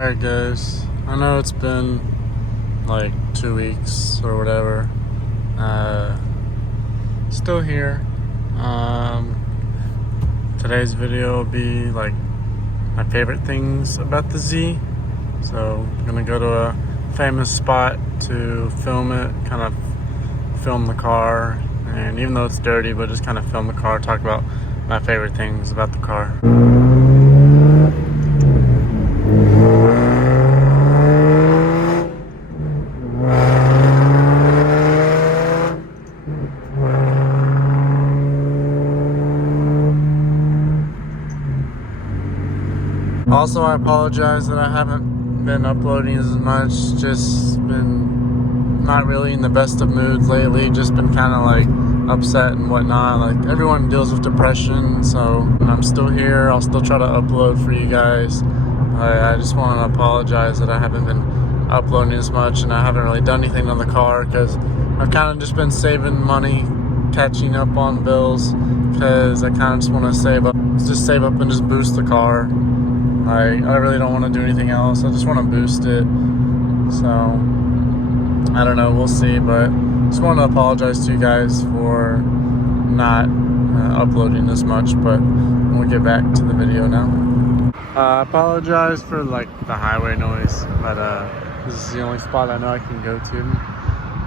Alright guys, I know it's been like 2 weeks or whatever. Still here. Today's video will be like my favorite things about the Z. So I'm gonna go to a famous spot to film it, kind of film the car, and even though it's dirty, but just kind of film the car, talk about my favorite things about the car. Also, I apologize that I haven't been uploading as much. Just been not really in the best of moods lately. Just been kind of like upset and whatnot. Like everyone deals with depression, so I'm still here. I'll still try to upload for you guys. I just want to apologize that I haven't been uploading as much, and I haven't really done anything on the car because I've kind of just been saving money, catching up on bills, because I kind of just want to save up and just boost the car. I really don't want to do anything else. I just want to boost it. So I don't know, we'll see, but just want to apologize to you guys for not uploading this much, but we'll get back to the video now. I apologize for like the highway noise, but this is the only spot I know I can go to.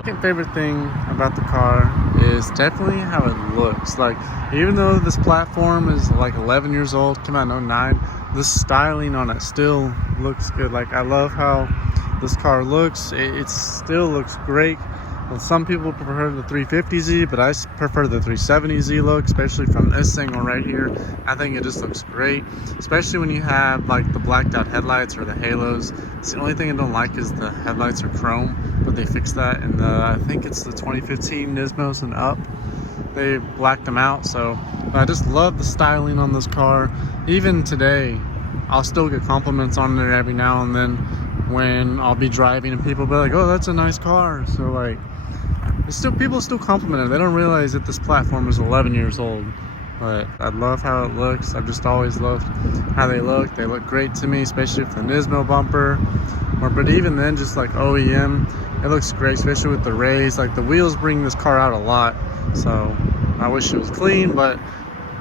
My favorite thing about the car is definitely how it looks. Like, even though this platform is like 11 years old, came out in 09, the styling on it still looks good. Like, I love how this car looks. It still looks great. Well, some people prefer the 350Z, but I prefer the 370Z look, especially from this angle right here. I think it just looks great, especially when you have like the blacked out headlights or the halos. It's the only thing I don't like is the headlights are chrome, but they fixed that in the, I think it's the 2015 Nismos and up. They blacked them out, so I just love the styling on this car. Even today, I'll still get compliments on it every now and then when I'll be driving and people be like, oh, that's a nice car. So like, people still compliment it. They don't realize that this platform is 11 years old. But I love how it looks. I've just always loved how they look. They look great to me, especially with the Nismo bumper. But even then, just like OEM, it looks great, especially with the rays. Like, the wheels bring this car out a lot. So I wish it was clean, but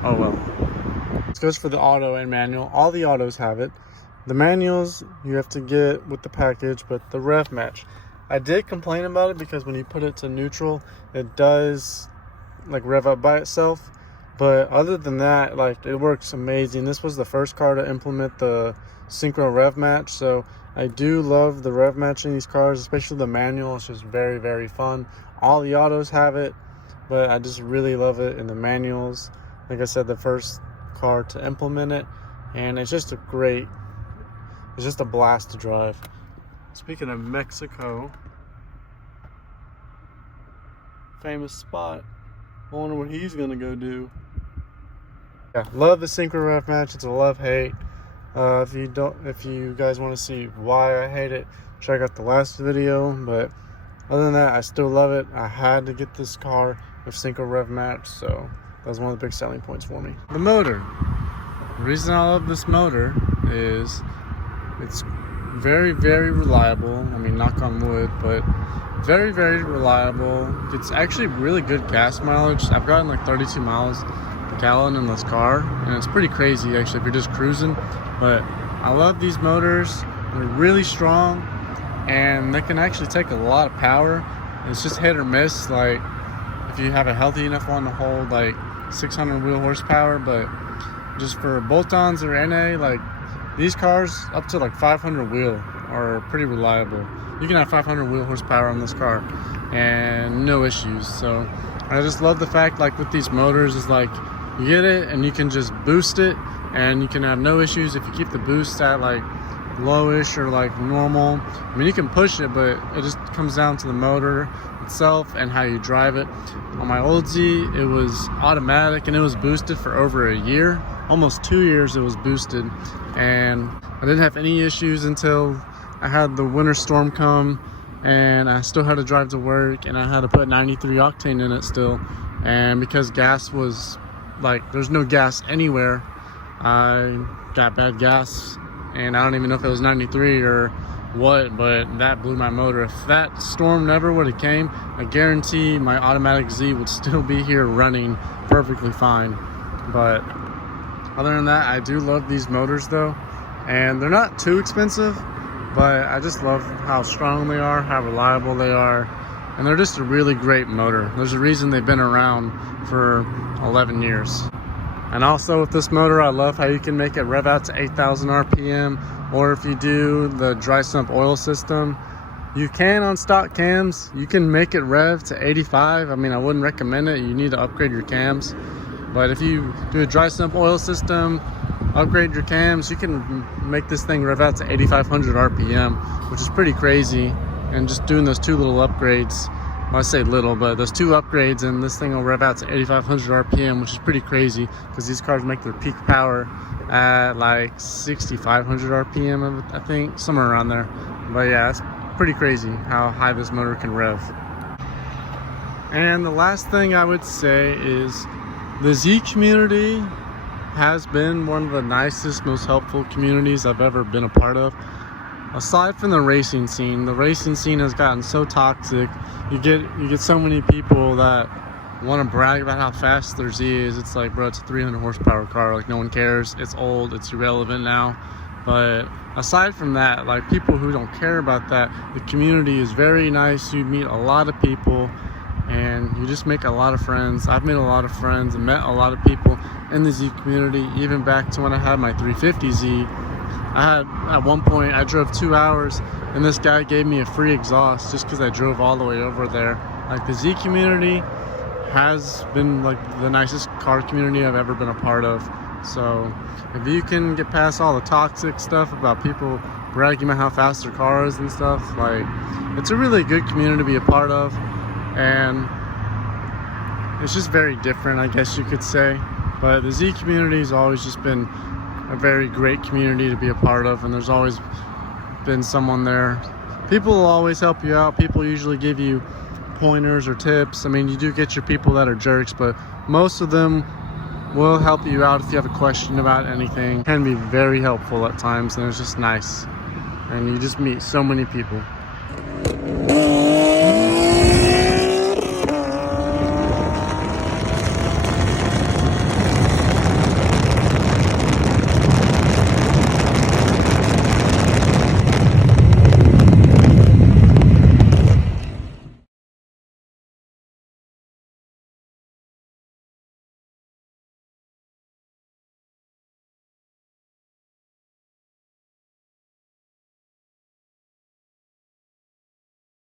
oh well. This goes for the auto and manual. All the autos have it. The manuals you have to get with the package, but the rev match, I did complain about it because when you put it to neutral, it does like rev up by itself. But other than that, like, it works amazing. This was the first car to implement the synchro rev match, so I do love the rev match in these cars, especially the manual. It's just very, very fun. All the autos have it, but I just really love it in the manuals. Like I said, the first car to implement it, and it's just a blast to drive. Speaking of Mexico, famous spot. I wonder what he's gonna go do. Yeah, love the synchro rev match. It's a love-hate. If you guys want to see why I hate it, check out the last video. But other than that, I still love it. I had to get this car with synchro rev match, so that was one of the big selling points for me. The motor. The reason I love this motor is it's very, very reliable. I mean, knock on wood, but very, very reliable. It's actually really good gas mileage. I've gotten like 32 miles per gallon in this car, and it's pretty crazy actually if you're just cruising. But I love these motors. They're really strong, and they can actually take a lot of power. It's just hit or miss. Like, if you have a healthy enough one to hold like 600 wheel horsepower, but just for bolt-ons or NA, like, these cars up to like 500 wheel are pretty reliable. You can have 500 wheel horsepower on this car and no issues. So I just love the fact, like, with these motors, is like, you get it and you can just boost it and you can have no issues if you keep the boost at like lowish or like normal. I mean, you can push it, but it just comes down to the motor itself and how you drive it. On my old Z, it was automatic and it was boosted for over a year. Almost 2 years it was boosted, and I didn't have any issues until I had the winter storm come, and I still had to drive to work, and I had to put 93 octane in it still. And because gas was like, there's no gas anywhere, I got bad gas and I don't even know if it was 93 or what, but that blew my motor. If that storm never would have came, I guarantee my automatic Z would still be here running perfectly fine. But other than that, I do love these motors though, and they're not too expensive, but I just love how strong they are, how reliable they are, and they're just a really great motor. There's a reason they've been around for 11 years. And also with this motor, I love how you can make it rev out to 8,000 RPM, or if you do the dry sump oil system, you can on stock cams, you can make it rev to 85. I mean, I wouldn't recommend it. You need to upgrade your cams. But if you do a dry sump oil system, upgrade your cams, you can make this thing rev out to 8,500 RPM, which is pretty crazy. And just doing those two little upgrades, well, I say little, but those two upgrades and this thing will rev out to 8,500 RPM, which is pretty crazy because these cars make their peak power at like 6,500 RPM, I think, somewhere around there. But yeah, it's pretty crazy how high this motor can rev. And the last thing I would say is the Z community has been one of the nicest, most helpful communities I've ever been a part of. Aside from the racing scene has gotten so toxic. You get so many people that want to brag about how fast their Z is. It's like, bro, it's a 300 horsepower car. Like, no one cares. It's old. It's irrelevant now. But aside from that, like, people who don't care about that, the community is very nice. You meet a lot of people and you just make a lot of friends. I've made a lot of friends and met a lot of people in the Z community, even back to when I had my 350Z. At one point, I drove 2 hours and this guy gave me a free exhaust just because I drove all the way over there. Like, the Z community has been like the nicest car community I've ever been a part of. So if you can get past all the toxic stuff about people bragging about how fast their car is and stuff, like, it's a really good community to be a part of. And it's just very different, I guess you could say. But the Z community has always just been a very great community to be a part of, and there's always been someone there. People will always help you out. People usually give you pointers or tips. I mean, you do get your people that are jerks, but most of them will help you out if you have a question about anything. It can be very helpful at times, and it's just nice. And you just meet so many people.